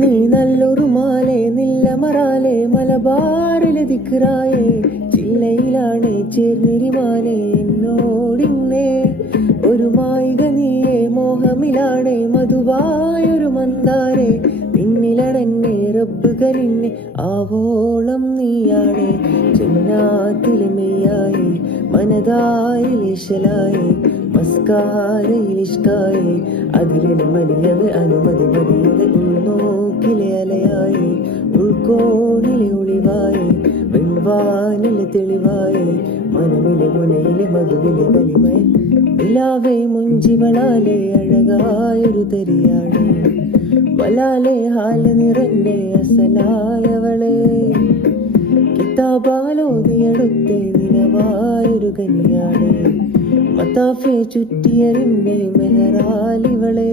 നീ നല്ലൊരു മാലേ നില്ലമറാലേ മലബാറിലെ ദിക്റായേ ജില്ലയിലാണേ ചേർന്നിരിമാനേ എന്നോടിന്നേ ഒരു മായിക നീയേ മോഹമിലാണേ മധുവായൊരു മന്ദാരേ പിന്നിലടന്നെ റബ്ബ് കനിന്നെ ആവോളം നീയാണേ ജന്നാത്തിലെ മെയ്യായി മനതായിലേശലായി മസ്കാരയിലിഷ്കായി അതിലിന് മനിയത് അനുമതി മതിയുടെ ഉൾനോക്കിലെ അലയായി ഉൾക്കോണിലെ ഒളിവായി വെൺവാനിലെ തെളിവായി മനമിലെ മുനയിലെ മധുവിലെ വലിമയ നിലാവേ മുഞ്ചിവളാലെ അഴകായൊരു തരിയാളെ വലാലെ ഹാല് നിറഞ്ഞെ അസലായവളെ കിതാബാലോതിയടുത്തെ നിലവായൊരു കനിയാളെ മത്താഫെ ചുറ്റിയറിന്റെ മെഹറാലിവളെ